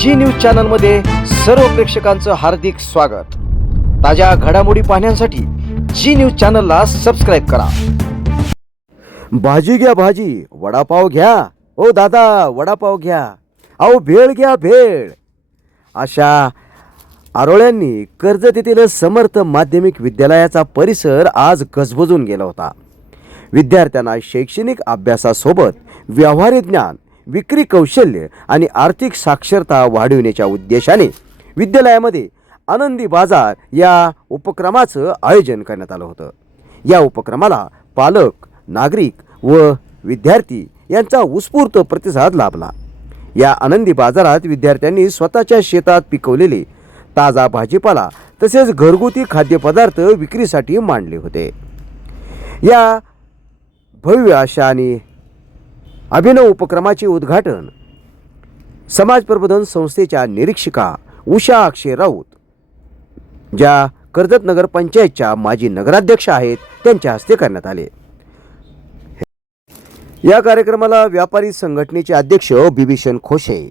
जी news चॅनलमध्ये सर्व प्रेक्षकांचं हार्दिक स्वागत. ताज्या घडामोडी पाहण्यासाठी जी न्यूज चॅनलला सबस्क्राईब करा. भाजी घ्या भाजी वडापाव घ्या. ओ दादा वडापाव घ्या. अहो भेळ घ्या भेळ. अशा आरोळ्यांनी कर्जत येथील समर्थ माध्यमिक विद्यालयाचा परिसर आज गजबजून गेला होता. विद्यार्थ्यांना शैक्षणिक अभ्यासासोबत व्यावहारिक ज्ञान विक्री कौशल्य आणि आर्थिक साक्षरता वाढविण्याच्या उद्देशाने विद्यालयामध्ये आनंदी बाजार या उपक्रमाचं आयोजन करण्यात आलं होतं. या उपक्रमाला पालक नागरिक व विद्यार्थी यांचा उत्स्फूर्त प्रतिसाद लाभला. या आनंदी बाजारात विद्यार्थ्यांनी स्वतःच्या शेतात पिकवलेले ताजा भाजीपाला तसेच घरगुती खाद्यपदार्थ विक्रीसाठी मांडले होते. या भव्य अशा आणि अभिनव उपक्रमाचे उद्घाटन समाज प्रबोधन संस्थेच्या निरीक्षिका उषा अक्षय राऊत ज्या कर्जत नगर पंचायतच्या माजी नगराध्यक्ष आहेत त्यांच्या हस्ते करण्यात आले. या कार्यक्रमाला व्यापारी संघटनेचे अध्यक्ष बिभीषण खोशे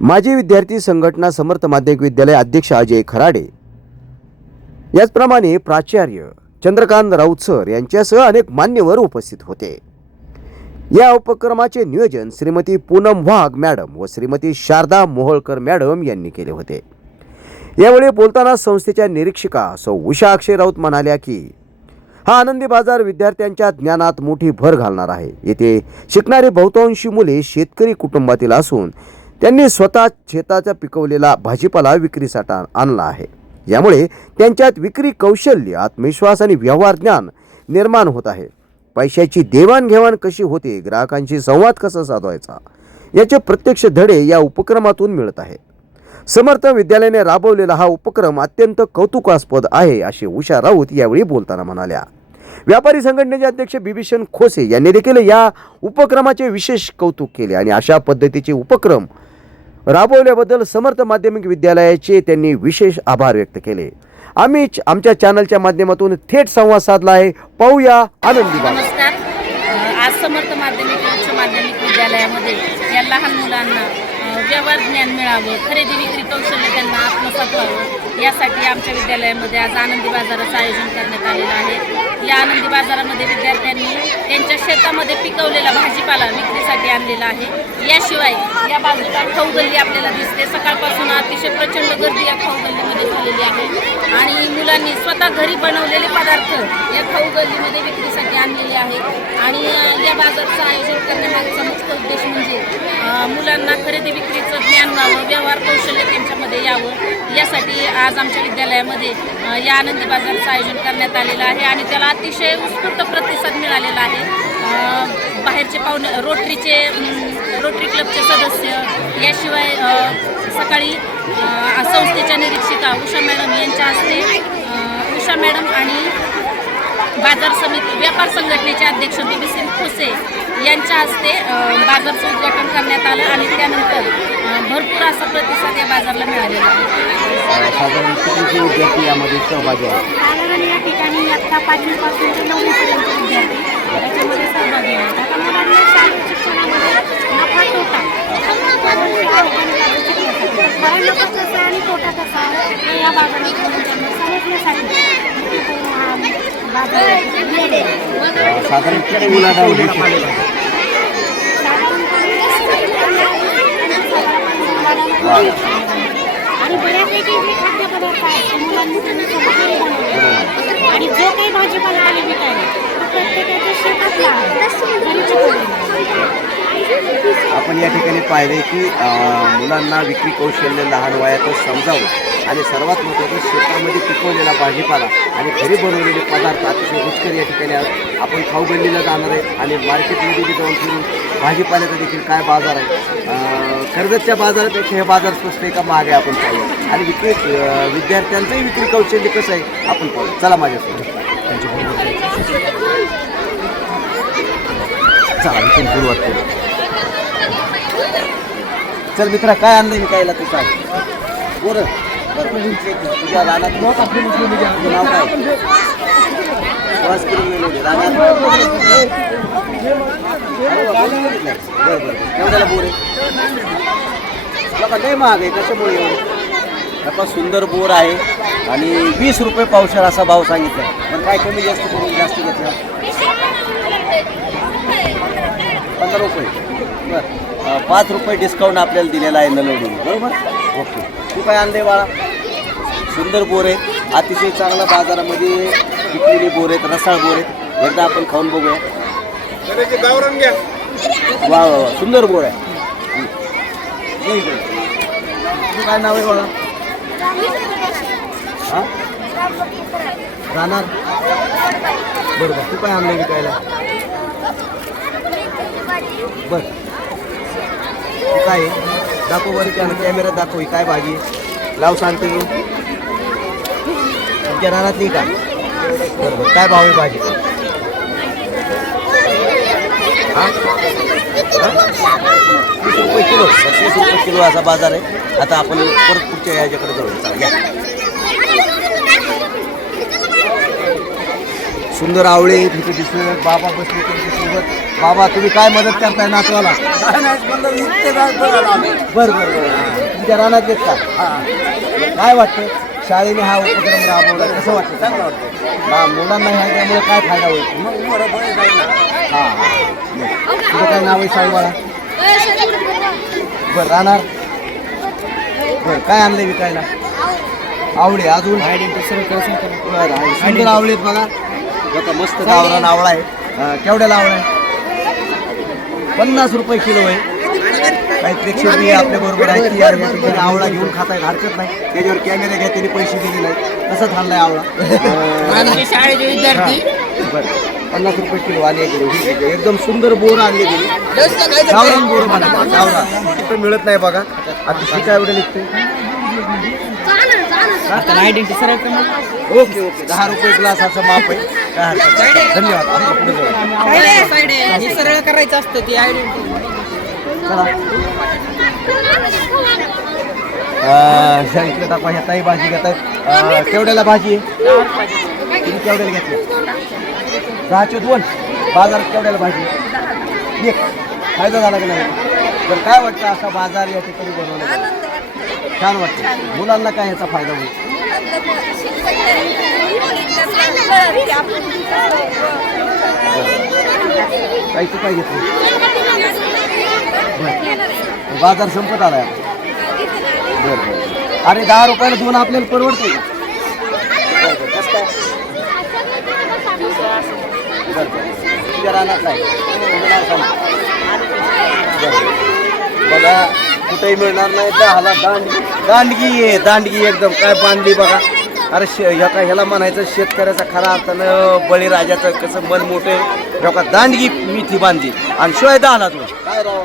माजी विद्यार्थी संघटना समर्थ माध्यमिक विद्यालय अध्यक्ष अजय खराडे याचप्रमाणे प्राचार्य चंद्रकांत राऊत सर यांच्यासह अनेक मान्यवर उपस्थित होते. या उपक्रमाचे नियोजन श्रीमती पूनम वाघ मॅडम व श्रीमती शारदा मोहोळकर मॅडम यांनी केले होते. यावेळी बोलताना संस्थेच्या निरीक्षिका सौ उषा अक्षय राऊत म्हणाल्या की हा आनंदी बाजार विद्यार्थ्यांच्या ज्ञानात मोठी भर घालणार आहे. येथे शिकणारी बहुतांशी मुले शेतकरी कुटुंबातील असून त्यांनी स्वतः शेताचा पिकवलेला भाजीपाला विक्रीसाठी आणला आहे. यामुळे त्यांच्यात विक्री कौशल्य आत्मविश्वास आणि व्यवहार ज्ञान निर्माण होत आहे. पैशाची देवाणघेवाण कशी होते ग्राहकांशी संवाद कसा साधवायचा याचे प्रत्यक्ष धडे या उपक्रमातून मिळत आहेत समर्थ विद्यालयाने राबवलेला हा उपक्रम अत्यंत कौतुकास्पद आहे असे उषा राऊत यावेळी बोलताना म्हणाल्या. व्यापारी संघटनेचे अध्यक्ष बिभीषण खोसे यांनी देखील या उपक्रमाचे विशेष कौतुक केले आणि अशा पद्धतीचे उपक्रम राबवल्याबद्दल समर्थ माध्यमिक विद्यालयाचे त्यांनी विशेष आभार व्यक्त केले. आम्ही आमच्या चॅनलच्या माध्यमातून थेट संवाद साधला आहे. पाहूया आनंदी नमस्कार. आज समर्थ माध्यमिक उच्च माध्यमिक विद्यालयामध्ये या लहान मुलांना व्यवहार ज्ञान मिळावं खरेदी विक्री कौशल्य त्यांना आत्मसात व्हावं यासाठी आमच्या विद्यालयामध्ये आज आनंदी बाजाराचं आयोजन करण्यात आलेलं आहे. या आनंदी बाजारामध्ये विद्यार्थ्यांनी त्यांच्या शेतामध्ये पिकवलेला भाजीपाला विक्रीसाठी आणलेला आहे. याशिवाय या बाजूला खाऊ गल्ली आपल्याला दिसते. सकाळपासून अतिशय प्रचंड गर्दी या खाऊ गल्लीमध्ये झालेली आहे. आणि मुलांनी स्वतः घरी बनवलेले पदार्थ या खाऊ गल्लीमध्ये विक्रीसाठी आणलेले आहेत आणि या बाजारचं आयोजन करण्यामागचा मुख्य उद्देश म्हणजे मुलांना खरेदी विक्रीचं ज्ञान व्हावं व्यवहार कौशल्य त्यांच्यामध्ये यावं. यासाठी आज आमच्या विद्यालयामध्ये या आनंदी बाजारचं आयोजन करण्यात आलेलं आहे आणि त्याला अतिशय उत्स्फूर्त प्रतिसाद मिळालेला आहे. बाहेरचे पाहुणे रोटरीचे रोटरी क्लबचे सदस्य याशिवाय सकाळी संस्थेच्या निरीक्षिका उषा मॅडम यांच्या हस्ते उषा मॅडम आणि बाजार समिती व्यापार संघटनेचे अध्यक्ष बी सिंग खोसे यांच्या हस्ते बाजारचं उद्घाटन करण्यात आलं आणि त्यानंतर भरपूर असा प्रतिसाद या बाजारला मिळालेला आहे. साधारण किती विद्यार्थी यामध्ये सहभागी आहेत? साधारण या ठिकाणी इयत्ता पाचवीपासून ते नववीपर्यंत विद्यार्थी याच्यामध्ये सहभागी आहेत. आता मुलांना शालेय शिक्षणामध्ये नफा तोटा. बरं नफा कसा आणि तोटा कसा हे या समजण्यासाठी इथे हा बाजार गेले. साधारण किती मुलांना उद्देश आणि बऱ्यापैकी जे खाद्यपदार्थ आहेत ते मुलांनी त्यांना स्वतः घरी बनवले. आणि जो काही भाजीपाला आले विकायला तो प्रत्येकाच्या शेतातला. आपण या ठिकाणी पाहिले की मुलांना विक्री कौशल्य लहान वयातच समजावं आणि सर्वात महत्त्वाचं शेतामध्ये पिकवलेला भाजीपाला आणि घरी बनवलेले पदार्थ अतिशय रुचकर या ठिकाणी आपण खाऊगल्लीला जाणार आहे आणि मार्केटमध्ये बी जाऊन फिरून भाजीपाल्याचा देखील काय बाजार आहे? कर्जतच्या बाजारापेक्षा हे बाजार स्वस्त आहे का महाग आहे आपण पाहूया. आणि विक्री विद्यार्थ्यांचंही विक्री कौशल्य कसं आहे आपण पाहू चला माझ्यासोबत. चला इथून सुरुवात करू. चल मित्रा काय आणलं मी कायला तू सांग. बोर तुझ्या रानात नाव काय? प्रवास करून गेलेले रानात बरं बरं एवढ्याला बोर. आहे आता लय महाग आहे कशामुळे एवढं? आता सुंदर बोर आहे आणि वीस रुपये पावशेर असा भाव सांगितला. पण काय कमी जास्त करून जास्त घेतलं? पंधरा रुपये. बरं. पाच रुपये डिस्काउंट आपल्याला दिलेला आहे नलवडून. बरोबर? ओके. तू काय आणले बाळा? सुंदर बोर. आहेत अतिशय चांगला बाजारामध्ये विकलेली बोर आहेत रसाळ बोर आहेत. एकदा आपण खाऊन बघूया. वा वा वा. सुंदर बोर आहे काय नाव आहे बाळा? हा? राहणार बरोबर. तू काय आणलं विकायला? बर. काय आहे? दाखव बरं त्या कॅमेऱ्यात दाखव काय भाजी लाव सांगते मी तुमच्या नाही का? बरोबर. काय भाव आहे भाजी? हां? तीस रुपये किलो? तीस रुपये किलो असा बाजार आहे. आता आपण परत पुढच्या याच्याकडे जाऊ या सुंदर आवळे तिथे दिसले बाबा बसले त्यांच्यासोबत बाबा तुम्ही काय मदत करताय नातवाला? बर बर बर. तुमच्या रानात येत का? काय वाटतं? शाळेने हा उपक्रम राबवला कसं वाटतं? चांगलं वाटतं. हा मुलांना ह्या त्यामुळे काय फायदा होईल? हा हा. तुझं काय नाव आहे मला बरं राहणार? बरं काय आणलंय विकायला? आवळे अजून? बरं, आहेत बघा. बघा मस्त गावरान आवळा आहे. केवढ्याला आवळा आहे पन्नास रुपये किलो आहे. काही प्रेक्षक आपल्या बरोबर आहेत की यार या ठिकाणी आवळा घेऊन खाता हरकत नाही. त्याच्यावर कॅमेरे घ्या त्यांनी पैसे दिले नाही कसं थांबलाय आवळा. शाळेचे विद्यार्थी. बरं. पन्नास रुपये किलो आले गेले ठीक आहे. एकदम सुंदर बोर आणले गेले. गावरान बोर म्हणा. गावरान मिळत नाही बघा. आता शिका एवढं निघते ओके ओके. दहा रुपये ग्लासाचं माप आहे. काय हरकत नाही. धन्यवाद. आपण पुढे जाऊ. हे सरळ करायचं असतं ती आयडेंटिटी चला. अं, ह्या इकडे दाखवा ह्या ताई भाजी घेत आहेत केवढ्याला भाजी आहे? तुम्ही केवढ्याला घेतली? दहाचे दोन. बाजारात केवढ्याला भाजी आहे? एक. फायदा झाला की नाही? बरं काय वाटतं असा बाजार या ठिकाणी बनवला छान वाटतं. मुलांना काय याचा फायदा होईल? काही तू काय घेतलं. बाजार संपत आलाय बरं बरं अरे दहा रुपयाला दोन आपल्याला परवडते बरं, बरं. तुझ्या नाही. बघा कुठेही मिळणार नाही. दहाला दांडगी दांडगी आहे दांडगी एकदम. काय बांधली बघा. अरे शे ह्या काय ह्याला म्हणायचं शेतकऱ्याचा खरा अर्थानं बळीराजाचं कसं मन मोठं आहे. लोका दांडगी मिठी बांधली. आणि शिवाय दहाला तुला काय राव?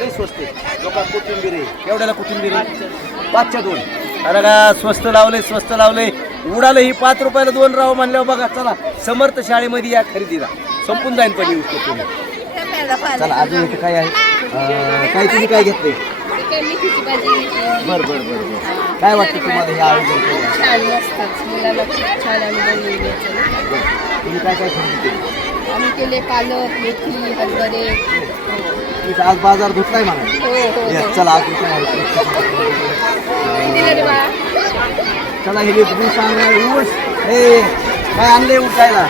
लई स्वस्त आहे. लोका कोथिंबीर आहे. केवढ्याला कोथिंबीर आहे? पाचच्या दोन. अरे का स्वस्त लावले स्वस्त लावले उडालं ही पाच रुपयाला दोन राव म्हणल्यावर बघा चला समर्थ शाळेमध्ये या खरेदीला. संपून जाईन पण तुम्ही चला अजून इथे काय आहे? काय तुम्ही काय घेतले? बर बर बर बर. काय वाटतं तुम्हाला हे आयोजन केलं छान मस्तच मुलाला खूप छान अनुभव येईल याचा तुम्ही काय काय खरेदी केली? आम्ही केले पालक मेथी हरभरे. तुम्ही आज बाजार धुतलाय म्हणा. हो हो Yes, चला आज तुमची माहिती दिलं रे बाळा चला हे जे ऊस आणलाय ऊस. हे काय आणलंय ऊस खायला?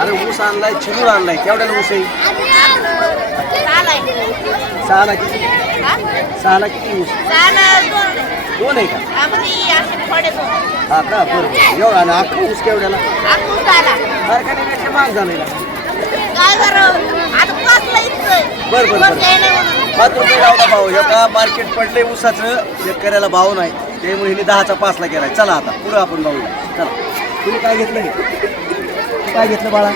अरे ऊस आणलाय चिरूर आणलाय. केवढ्याला ऊस आहे? सहाला किती सहाला किती ऊस दोन. आहे का? हा का? बरं. बरं एवढा आणि अख्खा ऊस केवढ्याला? कारखान्यापेक्षा महाग झालेला. बरं बरं बरं. पाच रुपये लावला भाऊ. हे का मार्केट पडले ऊसाचं. शेतकऱ्याला भाव नाही. त्यामुळे हिने दहाचा पाचला केलाय. चला आता. पुढं आपण भाऊया चला. तुम्ही काय घेतलं? तू काय घेतलं बाळा?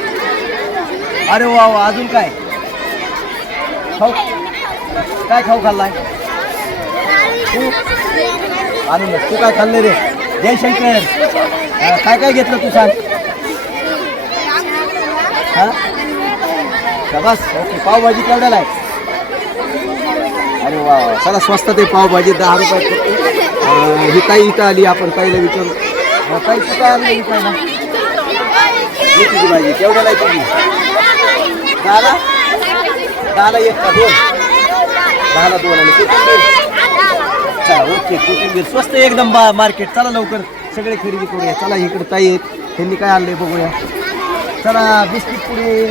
अरे वा वा. अजून काय? खाऊ? काय खाऊ खाल्लाय? तू आनंद तू काय खाल्लं रे? जयशंकर हा, काय काय घेतलं तू सांग? हा? बस ओके पावभाजी केवढ्याला आहे? अरे वा. चला स्वस्त ते पावभाजी दहा रुपयात अं, ही ताई इथं आली आपण ताईला विचारू. ताई तू काय आणलं विकायला मेथीची भाजी केवढ्याला आहे तुझी? दहाला दहाला एक का दोन? दहाला दोन आणि कोथिंबीर चला ओके कोथिंबीर स्वस्त एकदम बा मार्केट चला लवकर सगळे खरेदी करूया. चला इकडे ताई आहेत. त्यांनी काय आणलंय बघूया. चला बिस्किट पुढे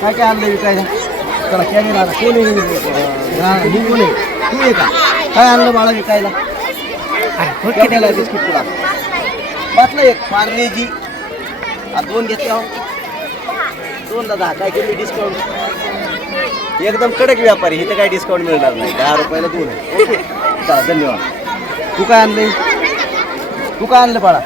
काय काय आणलंय विकायला? चला कॅमेरा कोण ही कोण आहे? तू आहे का? काय आणलं बाळा विकायला? बिस्किट पुडा बाटलं एक पार्लेजी हा, दोन घेतले हो. दोन दादा काय केली? डिस्काउंट एकदम कडक व्यापारी इथे काय डिस्काउंट मिळणार नाही. दहा रुपयाला दोन आहे. ओके. धन्यवाद. तू काय आणले तू काय आणलं बाळा?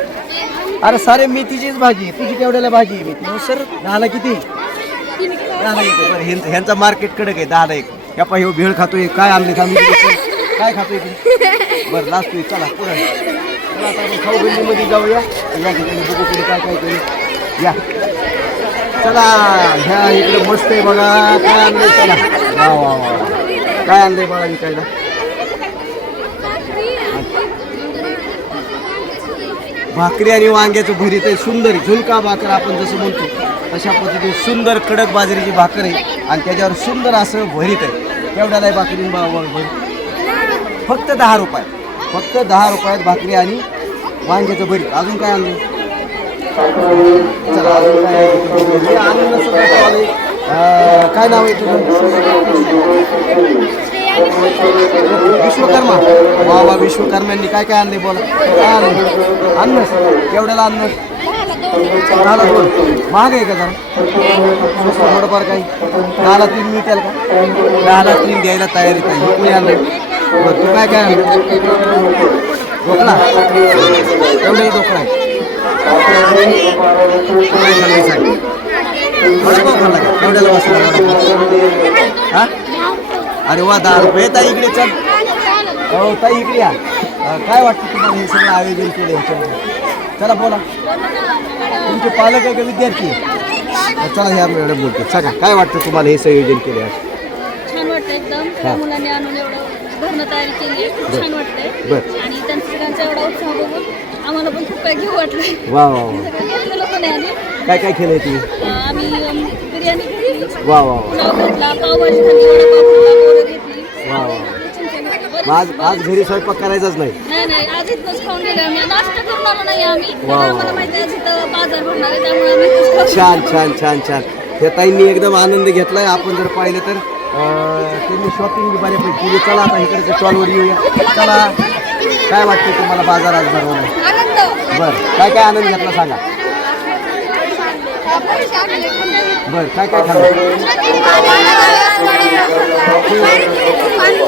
अरे सारे मेथीचीच भाजी तुझी केवढ्याला भाजी मेथी. सर दहाला किती? दहाला एक. बरं ह्यांचं ह्यांचा मार्केट कडक आहे दहाला एक. या पाहि हो भेळ खातोय. काय आणले काय खातोय तू? बरं लास्ट चला पुढे. चला आता आपण खाऊ गल्लीमध्ये जाऊया. या ठिकाणी बघू पुढे काय काय करू. या. चला ह्या इकडे मस्त आहे बघा. काय आणलंय चला वा वा वा. काय आणलंय बघा विकायला भाकरी आणि वांग्याचं भरीत आहे. सुंदर आहे. भाकर आपण जसं म्हणतो तशा पद्धतीने सुंदर कडक बाजरीची भाकर आहे. आणि त्याच्यावर सुंदर असं भरीत आहे. केवढ्याला भाकरी बा- भरीत फक्त दहा रुपये फक्त दहा रुपयात भाकरी आणि वांग्याचं भरीत. अजून काय आणलं चला अजून काय हे काय नाव आहे तुझं? विश्वकर्मा. वा वा विश्वकर्म्यांनी काय काय आणले बोला. काय आणलं अन्नस केवढ्याला अन्नस दहाला दोन. महाग आहे का जरा? स्वस्त थोडंफार काही. दहाला तीन मिळतील का? दहाला तीन द्यायला तयारी नाही कुणी आणलं बरं तू काय काय आणलं ढोकळा एवढे ढोकळा आहे. हा? अरे वा दहा रुपये. ताई इकडे चल. हो ताई इकडे या. काय वाटतं तुम्हाला हे सगळं आयोजन केलं ह्याच्यामध्ये चला बोला. तुमचे पालक आहे का विद्यार्थी? चला ह्या मॅडम बोलतो. सांगा काय वाटतं तुम्हाला हे संयोजन केले छान वाटतं एकदम. हा. मुलांनी आणून एवढं भरणं तयारी केली आहे. खूप छान वाटतंय. आणि त्यांचा सगळ्यांचा एवढा उत्साह बघून आम्हाला पण खूप काय घेऊ वाटलं वा वा वा सगळं घेतलेलं पण आहे आम्ही. काय काय केलंय तुम्ही? अं, आम्ही अं, बिर्याणी घेतली वा वा वा पुलाव घेतला पावभाजी खाल्ली वडापाव खाल्ला बोरं घेतली. वा. मग आज आज घरी स्वयंपाक करायचाच नाही. नाही नाही आज इथंच खाऊन गेले आम्ही. नाश्ता करून आलो नाही आम्ही. वा, कारण वा. आम्हाला माहिती आहे आज इथं बाजार भरणार आहे त्यामुळे आम्ही इथंच खाऊन छान छान छान छान. त्या ताईंनी एकदम आनंद घेतलाय. आपण जर पाहिलं तर त्यांनी शॉपिंग बी बऱ्यापैकी केली चला आता इकडच्या स्टॉलवर येऊया चला काय वाटतं तुम्हाला बाजार आज भरवणार आनंद बरं काय काय आनंद घेतला सांगा बरं काय काय खाल्लं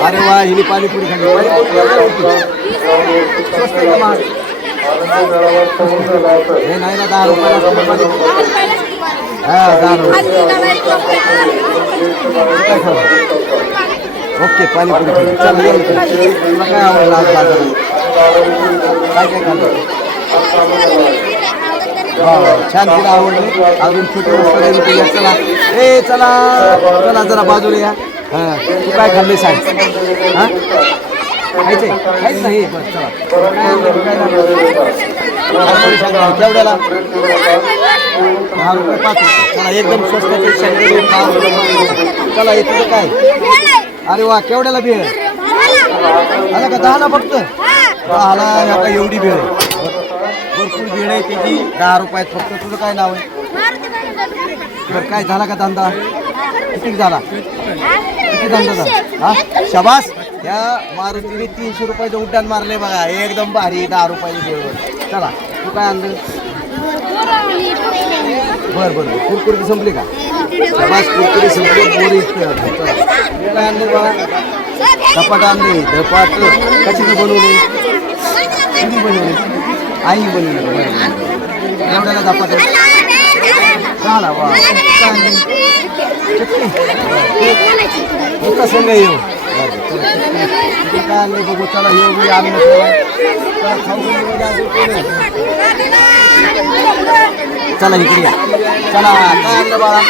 अरे वा हिने पाणीपुरी खाल्ली पाणीपुरी? स्वस्त आहे का महाग? हे नाही ना दहा रुपयाला ओके पाणीपुरी चला ये तुला काय आवडलं आज बाजारात? काय काय खाल्लं? छान तिला आवडले. अजून छोटे वस्तू तुझ्या चला. ए चला चला जरा बाजूला या. हा तू काय खाल्ले सांग. हा? खायचंय? खायच नाही. बरं चला. काय दहा रुपये पाच रुपये. चला एकदम स्वस्ताचे शंभर दहा रुपये चला हे तुझं काय? अरे वा केवढ्याला भेळ आला का दहाला फक्त? दहाला ह्या का एवढी भेळ भरपूर भेळ आहे त्याची. दहा रुपयात फक्त तुझं काय नाव आहे? बरं काय झाला का धंदा? किती झाला? किती धंदा झाला? हा? शबास. त्या मारुतीने तीनशे रुपयाचं उड्डाण मारले बघा. एकदम भारी दहा रुपयाची भेळ चला तू काय आणलं? बरं बरं बरं. कुरकुरी संपली का? प्रवास कुरकुरी संपली. बोरी काय आणले धपाट आणले. धपाट. कशाचं बनवले? कुणी बनवले. आई बनवले. बरं. एवढ्याला धपाट. झाला वा. काय चटणी. एका संघ येऊ? काय आणले बघू चला हे बी आणलं चला. आहे? चला इकडे या चला काय आणलं बाळा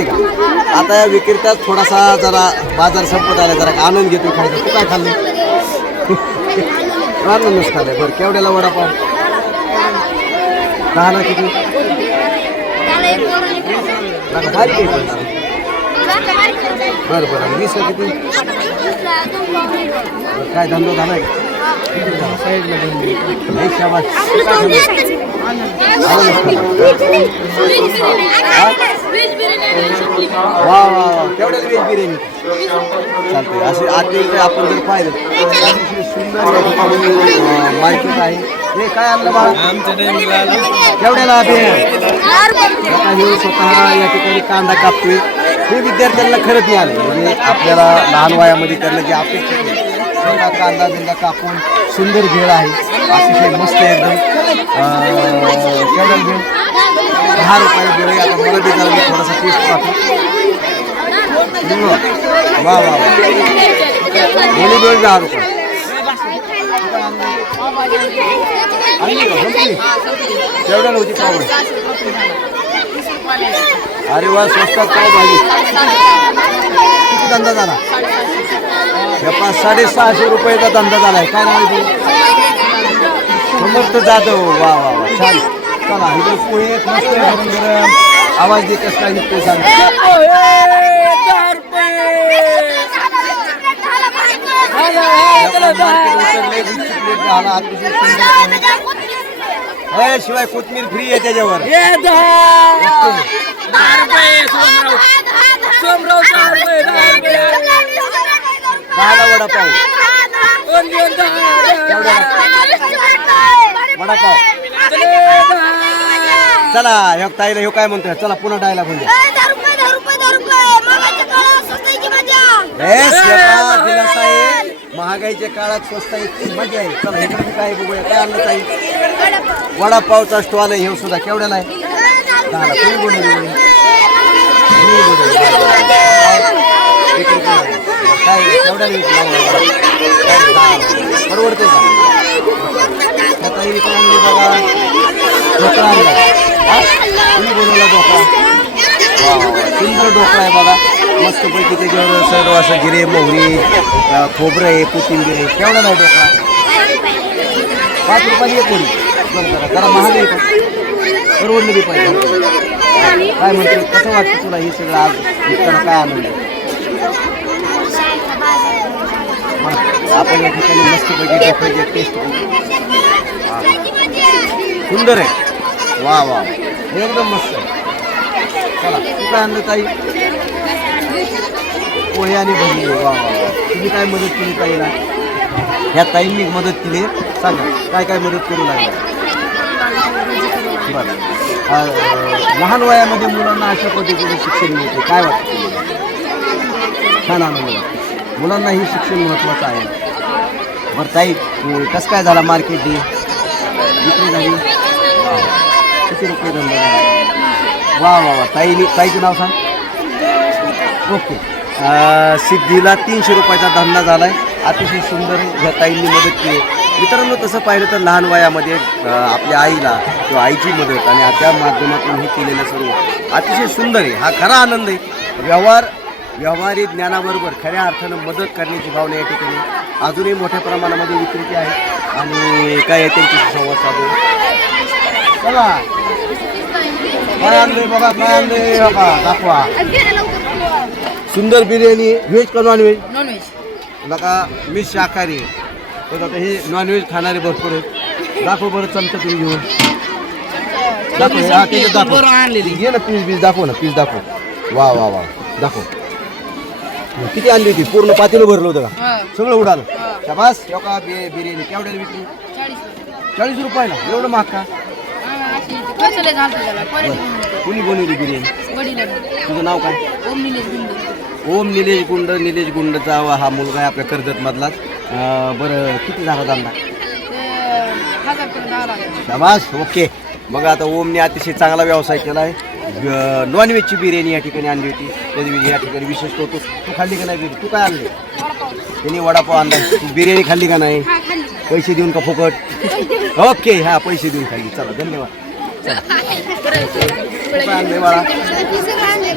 का? आता या विक्रेत्यात थोडासा जरा बाजार संपत आला जरा आनंद घेतो खायचा तू काय खाल्लं आनंदच खाल्लं बरं केवढ्याला वडापाव दहाला किती आहे. बरं. बरं वीस किती? काय धंदा झाला? शाबास. सांगू? वा वा. बिर्याणी. चालते असे आतमध्ये आपण जर पाहिलं तर अतिशय सुंदर मार्केट आहे. हे काय आणलं केवढ्याला बे आता हे स्वतः या ठिकाणी कांदा कापतोय. हे विद्यार्थ्यांना खरंच मिळालं म्हणजे आपल्याला लहान वयामध्ये करणं जे अपेक्षा नाही. स्वतः कांदा बिंदा कापून सुंदर भेळ आहे अतिशय मस्त एकदम अं, भेळ दहा रुपये भेळ आहे आता मला बी मी थोडासा टेस्ट पाहतो वा वा दोन्ही भेळ दहा रुपये आणली का? संपली? केवढ्याला होती अरे वा स्वस्तात पाव भाजी? किती धंदा झाला? हे पाच साडेसहाशे रुपयाचा धंदा झाला आहे काय नाव तुझं? समर्थ जाधव. वा वा वा. छान. चला इकडे पोहे आहेत, मस्त गरम गरम. आवाज देत काय निघतो सांग. ए, शिवाय कोथमीर फ्री आहे त्याच्यावर. दहाला वडापाव. वडापाव. चला ह्यो ताईला ह्यो काय म्हणतोय? चला पुन्हा डायला म्हणजे महागाईच्या काळात स्वस्त आहे मजा आहे. चला इकडे बी काय बघूया काय आणलं ताई? वडापावचा स्टॉल आहे हे सुद्धा केवढ्याला आहे दहाला कोणी बनवली कोणी आहे? काय केवढ्याला विकला? काय परवडते का त्या ताईने बघा ढोकळा आणला हा? कोणी बनवला ढोकळा वा, वा, वा. सुंदर ढोकळा आहे बघा मस्तपैकी त्याच्यावर सर्व असं जिरे मोहरी अ, खोबरं आहे कोथिंबीर आहे केवढा नाही ढोकळा पाच रुपयाला एक कोणी बरं जरा जरा महाग आहे का परवडलं बी पाहिजे. काय म्हणते? कसं वाटतं तुला हे सगळं आज विकताना काय आनंद आहे? मग आपण या ठिकाणी मस्तपैकी ढोकळ्याची टेस्ट करू सुंदर आहे. वा वा. एकदम मस्त आहे. चला तू काय आणलं ताई. पोहे आणि भजी. वा वा वा. तुम्ही काय मदत केली ताईला? ह्या ताईंनी मदत केली सांगा काय काय मदत करू लागला? बरं लहान वयामध्ये मुलांना अशा पद्धतीने शिक्षण मिळते. काय वाटतं तुम्हाला? छान आनंद वाटतो मुलांना ही शिक्षण महत्त्वाचं आहे. बरं ताई कसं काय झाला मार्केट डे? विक्री झाली किती रुपये धंदा झाला? वा वा वा ताईनी ताईचं नाव सांग. ओके. सिद्धीला तीनशे रुपयाचा धंदा झाला आहे अतिशय सुंदर ह्या ताईंनी मदत केली. मित्रांनो तसं पाहिलं तर लहान वयामध्ये आपल्या आईला किंवा आईची मदत आणि त्या माध्यमातून हे केलेलं सर्व अतिशय सुंदर आहे. हा खरा आनंद आहे. व्यवहार व्यवहारिक ज्ञानाबरोबर खऱ्या अर्थानं मदत करण्याची भावना या ठिकाणी अजूनही मोठ्या प्रमाणामध्ये विक्रेते आहे. आणि काय आहे त्यांच्याशी संवाद साधू? चला. काय आणलंय बघा काय आणलंय बघा दाखवा. सुंदर बिर्याणी व्हेज का नॉन व्हेज नॉनव्हेज नका मी शाकाहारी पण आता हे नॉनव्हेज खाणारे भरपूर आहेत. दाखव बरं चमचा तुम्ही घेऊन. दाखव हा दाखव. घे ना पीस बीस दाखव ना पीस दाखव. वा वा वा दाखव. किती आणली होती? पूर्ण पातेलं भरलं होतं का? सगळं उडालं. शाबास. का बि- बिर्याणी केवढ्याला विकली? चाळीस रुपयाला? एवढं महाग का? कुणी बनवली बिर्याणी? तुझं नाव काय? ओम निलेश गुंड. निलेश गुंडचा हा मुलगा आहे आपल्या कर्जत मधलाच बरं किती झाला धंदा शाबास ओके. बघा आता ओमने अतिशय चांगला व्यवसाय केला आहे नॉनव्हेजची बिर्याणी या ठिकाणी आणली होती. त्याची या ठिकाणी विशेष तो तू खाल्ली का नाही तू काय आणली? त्यांनी वडापाव आणला. तू बिर्याणी खाल्ली का नाही? पैसे देऊन का फुकट? ओके हा पैसे देऊन खाल्ली. चला धन्यवाद.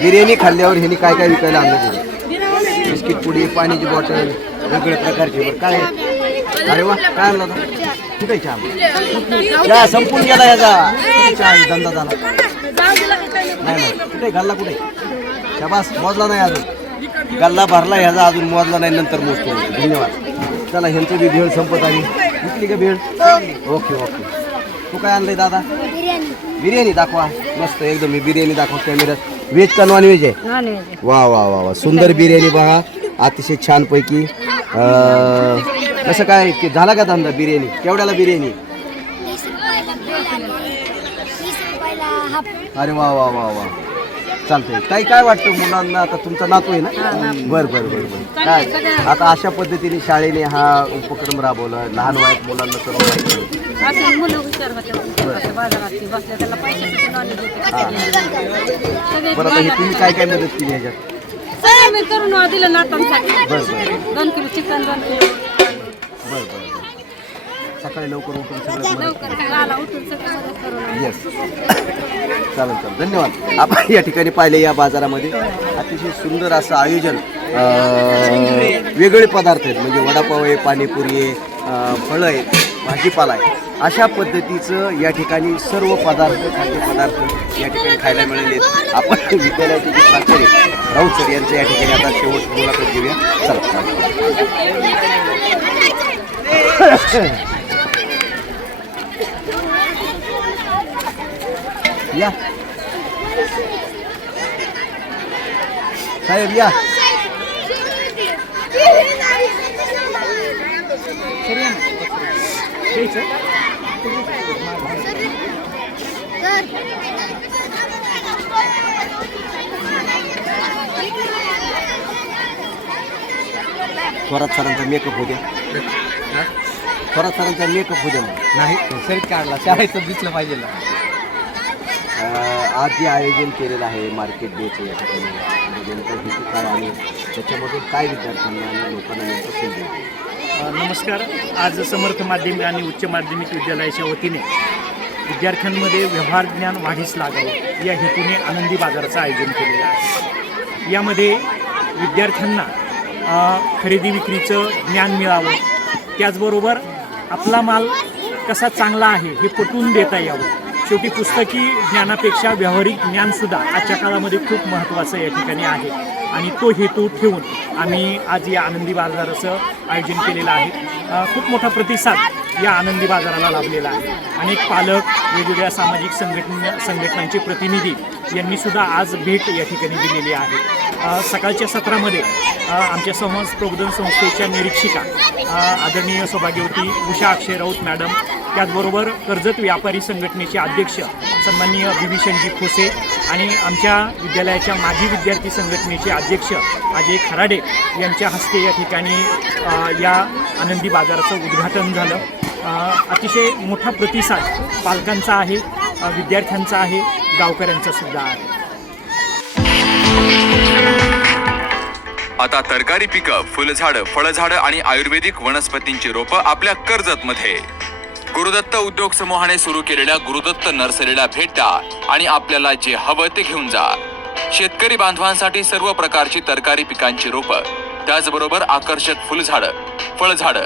बिर्याणी खाल्ल्यावर ह्यांनी काय काय विकायला आणलं? बिस्किट पुडी पाण्याची बॉटल वेगवेगळ्या प्रकारची बरं. काय? अरे वा काय आणलं होतं? कुठे चहा? चहा संपून गेला याचा. चहा आहे? धंदा झाला. नाही नाही. कुठे घालला कुठे शाबास मोजला नाही अजून. गल्ला भरला ह्याचा अजून मोजला नाही नंतर मोजतो. धन्यवाद. चला ह्यांचं बी भेळ संपत आली. विकली का भेळ? Okay okay. तू काय आणलंय दादा? बिर्याणी दाखवा. मस्त एकदम ही बिर्याणी दाखवा कॅमेऱ्यात व्हेज का नॉन व्हेज आहे वा वा वा वा. सुंदर बिर्याणी पहा अतिशय छान पैकी कसं काय की झाला का धंदा बिर्याणी? केवढ्याला बिर्याणी? अरे वा वा वा वा. चालतंय. काही काय वाटतं मुलांना? आता तुमचा नातू आहे ना? बर बर बर बर. काय? आता अशा पद्धतीने शाळेने हा उपक्रम राबवला. लहान वयात मुलांना सर्व माहिती असं मुलं हुशार होते बाजारात ते बसले त्याला पैशासाठी नॉलेज येते सगळे बरं आता हे तुम्ही काय काय मदत केली ह्याच्यात मी करून दिलं नातांसाठी दोन किलो चिकन दोन किलो. बर बर सकाळी लवकर उठून सगळं लवकर उठून सगळं मदत करून येस चालेल चालेल. धन्यवाद. आपण या ठिकाणी पाहिले या बाजारामध्ये. अतिशय सुंदर असं आयोजन वेगळे पदार्थ आहेत. म्हणजे वडापाव आहे पाणीपुरी आहे फळं आहेत भाजीपाला आहे. अशा पद्धतीचं या ठिकाणी सर्व पदार्थ खाद्यपदार्थ या ठिकाणी खायला मिळाले. आपण विद्यालयाचे जे प्राचार्य राऊत सर यांचं या ठिकाणी आता शेवट मुलाखत घेऊया. चला. या. साहेब या. थोरात सरांचा मेकअप होऊ द्या. थोरात सरांचा मेकअप होऊ द्या. नाही सर काढला. शाळेचं दिसलं पाहिजे आज जे आयोजन केलेलं आहे मार्केट डेचं या ठिकाणी. म्हणजे नेमकं काय आणि त्याच्यामधून काय विद्यार्थ्यांना आणि लोकांना नेमकं संधी नमस्कार. आज समर्थ माध्यमिक आणि उच्च माध्यमिक विद्यालयाच्या वतीने विद्यार्थ्यांमध्ये व्यवहार ज्ञान वाढीस लागावं या हेतूने आनंदी बाजाराचं आयोजन केलेलं आहे. यामध्ये विद्यार्थ्यांना खरेदी विक्रीचं ज्ञान मिळावं. त्याचबरोबर आपला माल कसा चांगला आहे हे पटवून देता यावं. शेवटी पुस्तकी ज्ञानापेक्षा व्यावहारिक ज्ञानसुद्धा आजच्या काळामध्ये खूप महत्त्वाचं या ठिकाणी आहे. आणि तो हेतू ठेवून आम्ही आज या आनंदी बाजाराचं आयोजन केलेलं आहे. खूप मोठा प्रतिसाद या आनंदी बाजाराला लाभलेला आहे. अनेक पालक वेगवेगळ्या सामाजिक संघटना संघटनांचे प्रतिनिधी यांनी सुद्धा आज भेट या ठिकाणी दिलेली आहे. सकाळच्या सत्रामध्ये आमच्या समाज प्रबोधन संस्थेच्या निरीक्षिका आदरणीय सौभाग्यवती उषा अक्षय राऊत मॅडम त्याचबरोबर कर्जत व्यापारी संघटनेचे अध्यक्ष सन्माननीय विभीषणजी खोसे आणि आमच्या विद्यालयाच्या माजी विद्यार्थी संघटनेचे अध्यक्ष अजय खराडे यांच्या हस्ते या ठिकाणी या आनंदी बाजाराचं उद्घाटन झालं. अतिशय मोठा प्रतिसाद पालकांचा आहे विद्यार्थ्यांचा आहे गावकऱ्यांचा सुद्धा आहे. आता तरकारी पिकं फुलझाडं फळझाडं आणि आयुर्वेदिक वनस्पतींची रोपं आपल्या कर्जत मध्ये गुरुदत्त उद्योग समूहाने सुरू केलेल्या गुरुदत्त नर्सरीला भेट द्या आणि आपल्याला जे हवं ते घेऊन जा. शेतकरी बांधवांसाठी सर्व प्रकारची तरकारी पिकांची रोपं त्याचबरोबर आकर्षक फुलझाडं फळझाडं